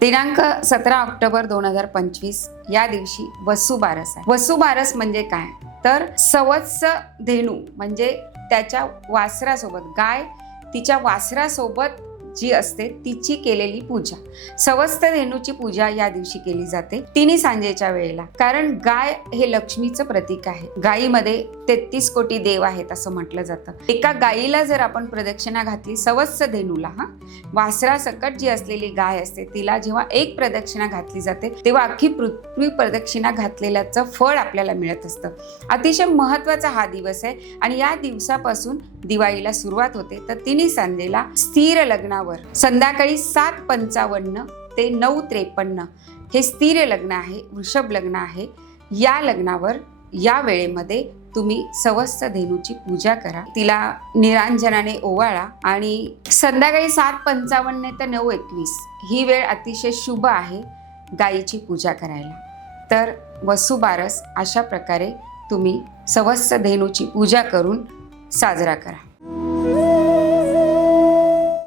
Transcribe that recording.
दिनांक सतरा ऑक्टोबर दोन हजार पंचवीस या दिवशी वसुबारस आहे. वसुबारस म्हणजे काय? तर सवत्स धेनू म्हणजे त्याच्या वासरासोबत. गाय तिच्या वासरासोबत जी असते तिची केलेली पूजा. सवस्त धेनूची पूजा या दिवशी केली जाते तिन्ही सांजेच्या वेळेला. कारण गाय हे लक्ष्मीचं प्रतीक आहे. गायीमध्ये तेहतीस कोटी देव आहेत असं म्हटलं जातं. एका गायीला जर आपण प्रदक्षिणा घातली सवस्त धेनूला हा वासरासकट जी असलेली गाय असते तिला जेव्हा एक प्रदक्षिणा घातली जाते तेव्हा अख्खी पृथ्वी प्रदक्षिणा घातलेल्याचं फळ आपल्याला मिळत असतं. अतिशय महत्त्वाचा हा दिवस आहे आणि या दिवसापासून दिवाळीला सुरुवात होते तर तिन्ही संध्येला स्थिर लग्नावर संध्याकाळी सात पंचावन्न ते नऊ त्रेपन्न हे स्थिर लग्न आहे वृषभ लग्न आहे. या लग्नावर या वेळेमध्ये तुम्ही सवस्त धेनूची पूजा करा. तिला निरांजनाने ओवाळा आणि संध्याकाळी सात पंचावन्न ते नऊ एकवीस ही वेळ अतिशय शुभ आहे गायीची पूजा करायला. तर वसुबारस अशा प्रकारे तुम्ही सवस्त धेनूची पूजा करून साजरा करा.